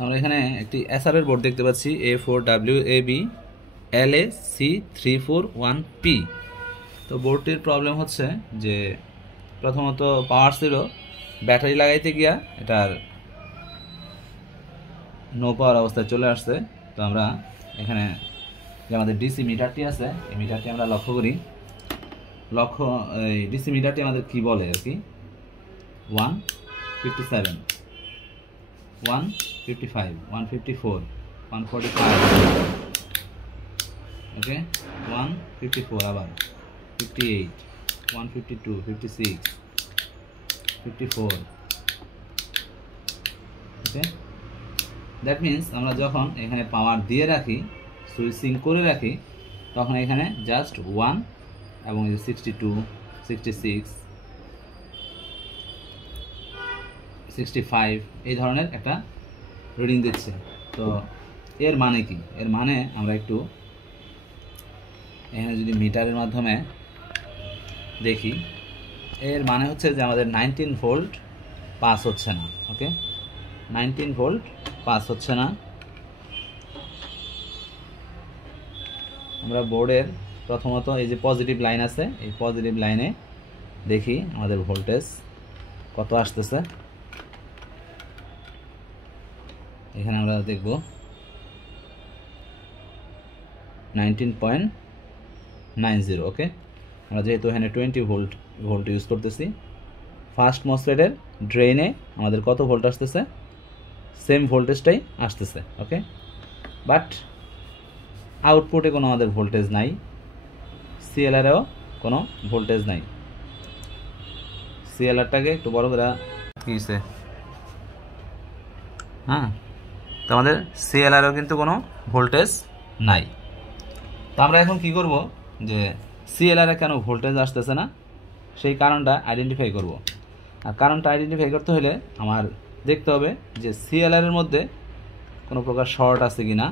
আমরা এখানে একটি এসারের বোর্ড দেখতে পাচ্ছি A4WAB LAC341P। তো বোর্ডটির প্রবলেম হচ্ছে যে প্রথমত পাওয়ার ছিল, ব্যাটারি লাগাইতে গিয়া এটার নো পাওয়ার অবস্থায় চলে আসছে। তো আমরা এখানে যে আমাদের ডিসি মিটারটি আছে, এই মিটারটি আমরা লক্ষ্য করি। এই ডিসি মিটারটি আমাদের কি বলে আর কি, 157, 155, 154, 145, ওকে, 154, আবার 58, 152, 56, 54, ওকে। দ্যাট মিন্স আমরা যখন এখানে পাওয়ার দিয়ে রাখি, সুইচিং করে রাখি, তখন এখানে জাস্ট 1 এবং 62, 66, 65 এই ধরনের একটা রিডিং দিচ্ছে। তো এর মানে কি? এর মানে আমরা একটু এখানে যদি মিটারের মাধ্যমে দেখি, এর মানে হচ্ছে যে আমাদের 19 ভোল্ট পাস হচ্ছে না, ওকে, 19 ভোল্ট পাস হচ্ছে না। আমরা বোর্ডের প্রথমত এই যে পজিটিভ লাইন আছে, এই পজিটিভ লাইনে দেখি আমাদের ভোল্টেজ কত আসতেছে। এখানে আমরা দেখব 19.90, ওকে। আমরা যেহেতু এখানে 20 ভোল্ট ইউজ করতেছি, ফার্স্ট মসফেটের ড্রেনে আমাদের কত ভোল্ট আসতেছে? সেম ভোল্টেজটাই আসতেছে, ওকে। বাট আউটপুটে কোনো আমাদের ভোল্টেজ নাই, সিএলআরেও কোনো ভোল্টেজ নাই। সিএলআরটাকে একটু বড় করে কিছে, হ্যাঁ, তো আমাদের সিএলআরেও কিন্তু কোনো ভোল্টেজ নাই। তো আমরা এখন কি করব, যে সিএলআরে কেন ভোল্টেজ আসতেছে না সেই কারণটা আইডেন্টিফাই করব। আর কারণটা আইডেন্টিফাই করতে হলে আমার দেখতে হবে যে সিএলআরের মধ্যে কোনো প্রকার শর্ট আছে কিনা,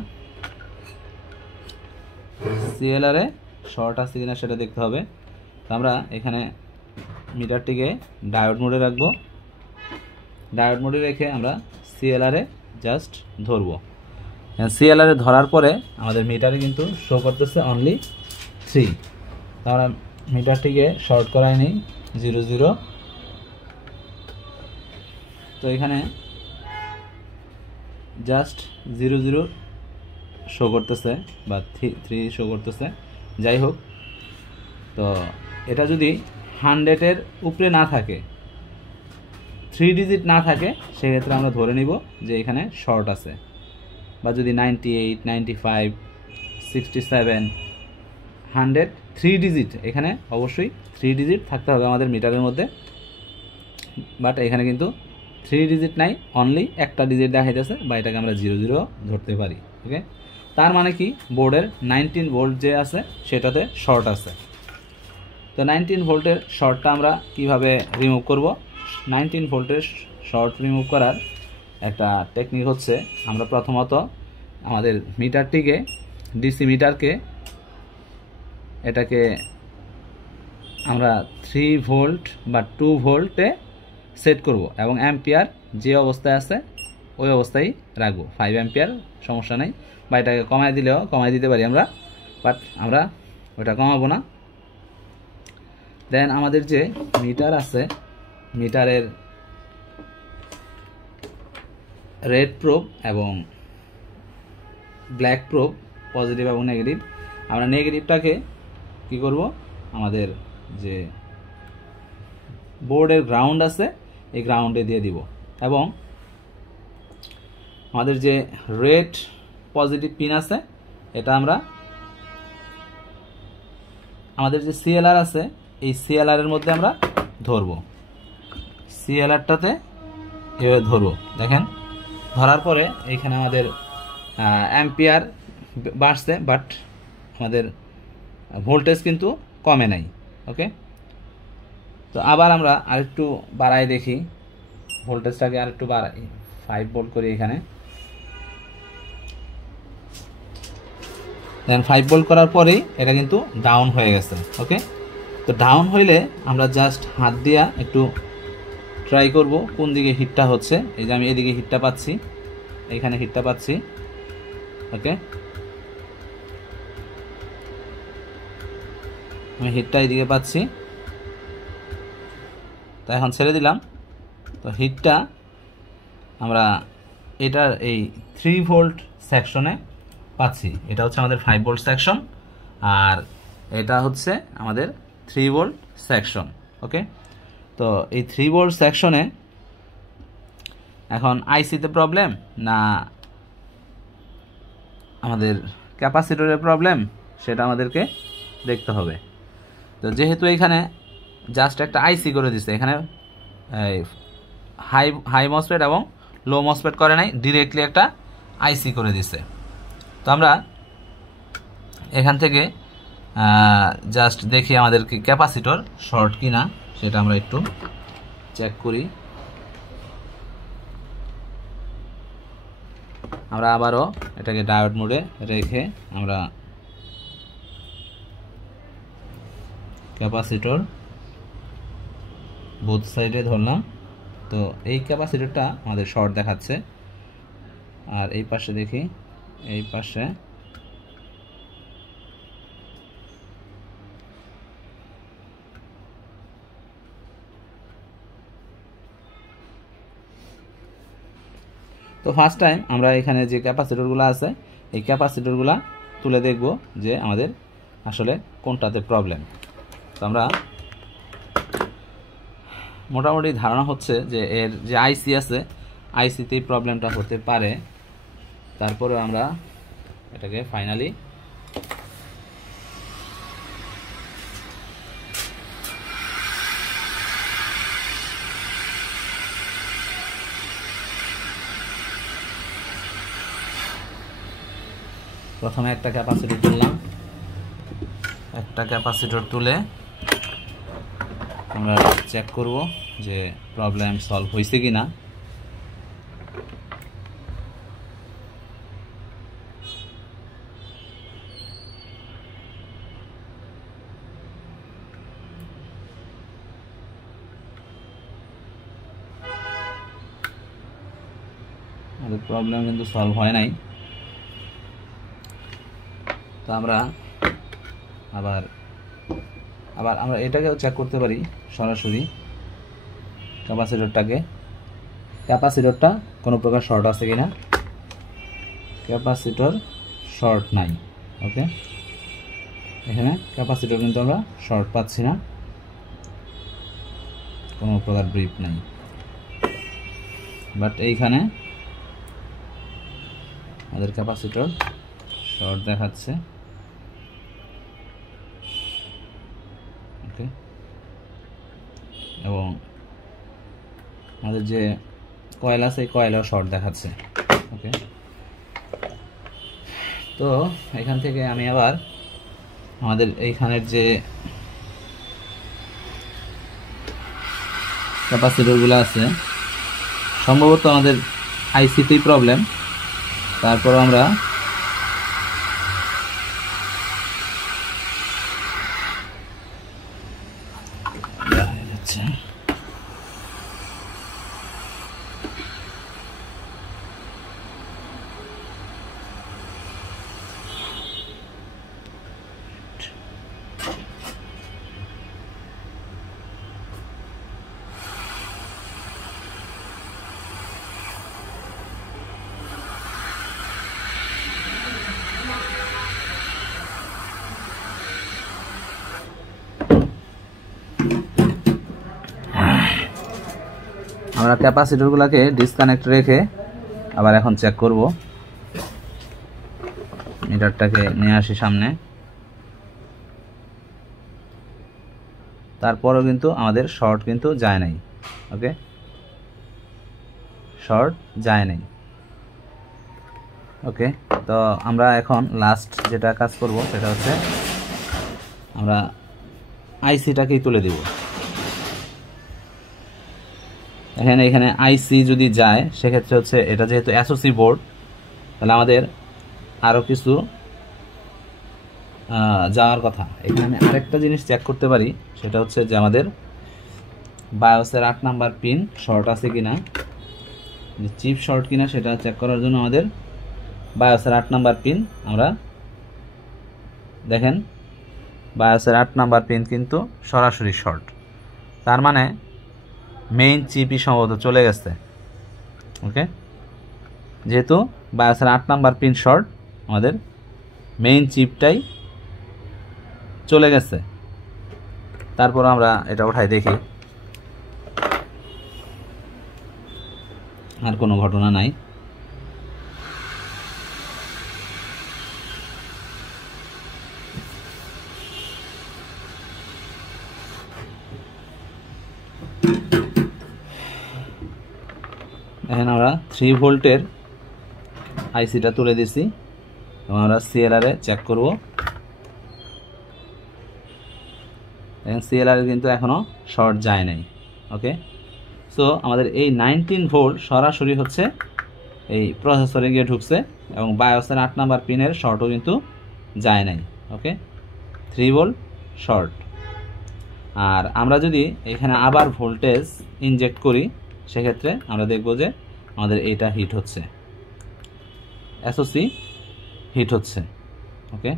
সিএলআরে শর্ট আছে কিনা সেটা দেখতে হবে। তো আমরা এখানে মিটারটিকে ডায়োড মোডে রাখবো। ডায়োড মোডে রেখে আমরা সিএলআরে জাস্ট ধরবো। সিএলআরে ধরার পরে আমাদের মিটারে কিন্তু শো করতেছে অনলি 3। তো আমরা মিটারটিকে শর্ট করাই নিই 0 0। তো এখানে জাস্ট 0 0 শো করতেছে বা 3 শো করতেছে, যাই হোক। তো এটা যদি 100-এর উপরে না থাকে, 3 ডিজিট না থাকে, সেক্ষেত্রে আমরা ধরে নিব যে এখানে শর্ট আছে। বা যদি 98, 95, 67, 100, 3 ডিজিট, এখানে অবশ্যই 3 ডিজিট থাকতে হবে আমাদের মিটারের মধ্যে। বাট এখানে কিন্তু 3 ডিজিট নাই, অনলি একটা ডিজিট দেখাইতেছে, বা এটাকে আমরা 0 0 ধরতে পারি, ওকে। তার মানে কি, বোর্ডের 19 ভোল্ট যে আছে সেটাতে শর্ট আছে। তো 19 ভোল্টের শর্টটা আমরা কিভাবে রিমুভ করব? 19 ভোল্টের শর্ট রিমুভ করার একটা টেকনিক হচ্ছে, আমরা প্রথমত আমাদের মিটারটিকে, ডিসি মিটারকে, এটাকে আমরা 3 ভোল্ট বা 2 ভোল্টে সেট করব এবং অ্যাম্পিয়ার যে অবস্থায় আছে ওই অবস্থায় রাখবো। 5 অ্যাম্পিয়ার সমস্যা নেই, বা এটাকে কমায় দিলেও কমায় দিতে পারি আমরা, বাট আমরা ওটা কমাবো না। দেন আমাদের যে মিটার আছে, মিটারের রেড প্রোব এবং ব্ল্যাক প্রোব, পজিটিভ এবং নেগেটিভ, আমরা নেগেটিভটাকে কি করব, আমাদের যে বোর্ডের গ্রাউন্ড আছে এই গ্রাউন্ডে দিয়ে দিব। এবং আমাদের যে রেড পজিটিভ পিন আছে, এটা আমরা আমাদের যে সিএলআর আছে এই সিএলআর এর মধ্যে আমরা ধরবো। সিএলআরটাতে এভাবে ধরবো, দেখেন। ধরার পরে এইখানে আমাদের অ্যাম্পিয়ার বাড়ছে, বাট আমাদের ভোল্টেজ কিন্তু কমে নাই, ওকে। তো আবার আমরা আরেকটু বাড়াই দেখি, ভোল্টেজটাকে আরেকটু বাড়াই, 5 ভোল্ট করি এখানে। দেন 5 ভোল্ট করার পরেই এটা কিন্তু ডাউন হয়ে গেছে, ওকে। তো ডাউন হইলে আমরা জাস্ট হাত দিয়া একটু ট্রাই করব কোন দিকে হিটটা হচ্ছে। এই যে আমি এদিকে হিটটা পাচ্ছি, এইখানে হিটটা পাচ্ছি। ওকে, আমি হিটটা এইদিকে পাচ্ছি। তো এখন ছেড়ে দিলাম। তো হিটটা আমরা এটার এই 3 ভোল্ট সেকশনে পাচ্ছি। এটা হচ্ছে আমাদের 5 ভোল্ট সেকশন, আর এটা হচ্ছে আমাদের 3 ভোল্ট সেকশন। ওকে, তো এই 3 ভোল্ট সেকশনে এখন আইসিতে প্রবলেম না আমাদের ক্যাপাসিটরের প্রবলেম, সেটা আমাদেরকে দেখতে হবে। তো যেহেতু এখানে জাস্ট একটা আইসি করে দিচ্ছে, এখানে হাই মসফেট এবং লো মসফেট করে নাই, ডিরেক্টলি একটা আইসি করে দিচ্ছে। তো আমরা এখান থেকে জাস্ট দেখি আমাদের কি ক্যাপাসিটর শর্ট কিনা, সেটা আমরা একটু চেক করি। আমরা আবারও এটাকে ডায়োড মোডে রেখে আমরা ক্যাপাসিটর বোথ সাইডে ধরলাম। তো এই ক্যাপাসিটরটা আমাদের শর্ট দেখাচ্ছে, আর এই পাশে দেখি, এই পাশে তো ফার্স্ট টাইম আমরা এখানে যে ক্যাপাসিটরগুলো আছে এই ক্যাপাসিটরগুলো তুলে দেখব যে আমাদের আসলে কোনটাতে প্রবলেম। তো আমরা মোটামুটি ধারণা হচ্ছে যে এর যে আইসি আছে আইসিতেই প্রবলেমটা হতে পারে। তারপরে আমরা এটাকে ফাইনালি প্রথমে একটা ক্যাপাসিটর তুললাম। একটা ক্যাপাসিটর তুলে আমরা চেক করব যে প্রবলেম সলভ হয়েছে কিনা। আমাদের প্রবলেম কিন্তু সলভ হয় নাই। তো আমরা আবার আমরা এটাকেও চেক করতে পারি সরাসরি ক্যাপাসিটরটা কোনো প্রকার শর্ট আছে কিনা। ক্যাপাসিটর শর্ট নাই। ওকে, এখানে ক্যাপাসিটর কিন্তু আমরা শর্ট পাচ্ছি না, কোনো প্রকার ব্রিপ নাই, বাট এইখানে আমাদের ক্যাপাসিটর শর্ট দেখাচ্ছে। ওকে, এবং আমাদের যে কয়েল আছে এই কয়েলও শর্ট দেখাচ্ছে। ওকে, তো এখান থেকে আমি আবার আমাদের এইখানের যে ক্যাপাসিটরগুলো আছে সম্ভবত আমাদের আইসিতেই প্রবলেম। তারপর আমরা আমরা ক্যাপাসিটরগুলোকে ডিসকানেক্ট রেখে আবার এখন চেক করব। মিটারটাকে নিয়ে আসি সামনে। তারপরেও কিন্তু আমাদের শর্ট কিন্তু যায় নাই। ওকে, শর্ট যায় নাই। ওকে, তো আমরা এখন লাস্ট যেটা কাজ করব সেটা হচ্ছে আমরা আইসিটাকেই তুলে দেব। এখানে আইসি যদি যায় সেক্ষেত্রে হচ্ছে এটা যেহেতু এসওসি বোর্ড, তাহলে আমাদের আরও কিছু যাওয়ার কথা। এখানে আমি আরেকটা জিনিস চেক করতে পারি, সেটা হচ্ছে যে আমাদের বায়োসের 8 নাম্বার পিন শর্ট আছে কিনা। যে চিপ শর্ট কিনা সেটা চেক করার জন্য আমাদের বায়োসের 8 নাম্বার পিন, আমরা দেখেন বায়োসের 8 নাম্বার পিন কিন্তু সরাসরি শর্ট, তার মানে মেইন চিপই সম্ভবত চলে গেছে। ওকে, যেহেতু বায়োসের 8 নাম্বার পিন শর্ট, আমাদের মেইন চিপটাই চলে গেছে। তারপর আমরা এটা উঠাই দেখি, আর কোনো ঘটনা নাই। এখন আমরা 3 ভোল্টের আইসিটা তুলে দিছি এবং আমরা সিএলআরে চেক করব। এখন সিএলআর কিন্তু এখনও শর্ট যায় নাই। ওকে, সো আমাদের এই 19 ভোল্ট সরাসরি হচ্ছে এই প্রসেসরে গিয়ে ঢুকছে এবং বায়োসের 8 নাম্বার পিনের শর্টও কিন্তু যায় নাই। ওকে, 3 ভোল্ট শর্ট। আর আমরা যদি এখানে আবার ভোল্টেজ ইনজেক্ট করি সেক্ষেত্রে আমরা দেখব যে আমাদের এইটা হিট হচ্ছে, এসওসি হিট হচ্ছে। ওকে,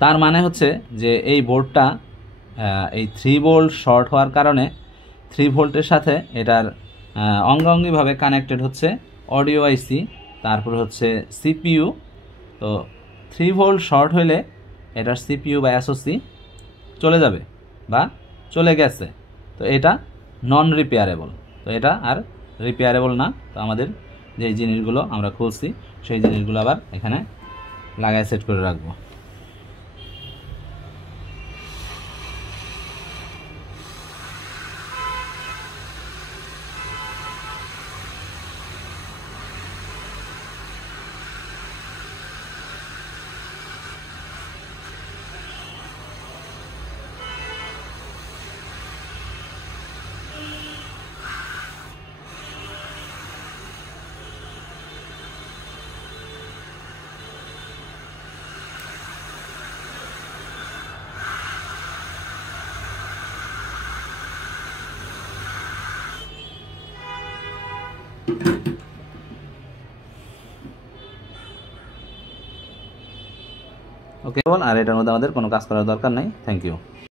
তার মানে হচ্ছে যে এই বোর্ডটা এই 3 ভোল্ট শর্ট হওয়ার কারণে 3 ভোল্টের সাথে এটার অঙ্গাঙ্গিভাবে কানেক্টেড হচ্ছে অডিও আইসি, তারপর হচ্ছে সিপিইউ। তো 3 ভোল্ট শর্ট হইলে এটার সিপিইউ বা এসওসি চলে যাবে বা চলে গেছে। তো এটা নন রিপেয়ারেবল, তো এটা আর রিপেয়ারেবল না। তো আমাদের যে জিনিসগুলো আমরা খুলছি সেই জিনিসগুলো আবার এখানে লাগায় সেট করে রাখবো। ওকে, আর এটার মধ্যে আমাদের কোনো কাজ করার দরকার নাই। Thank you.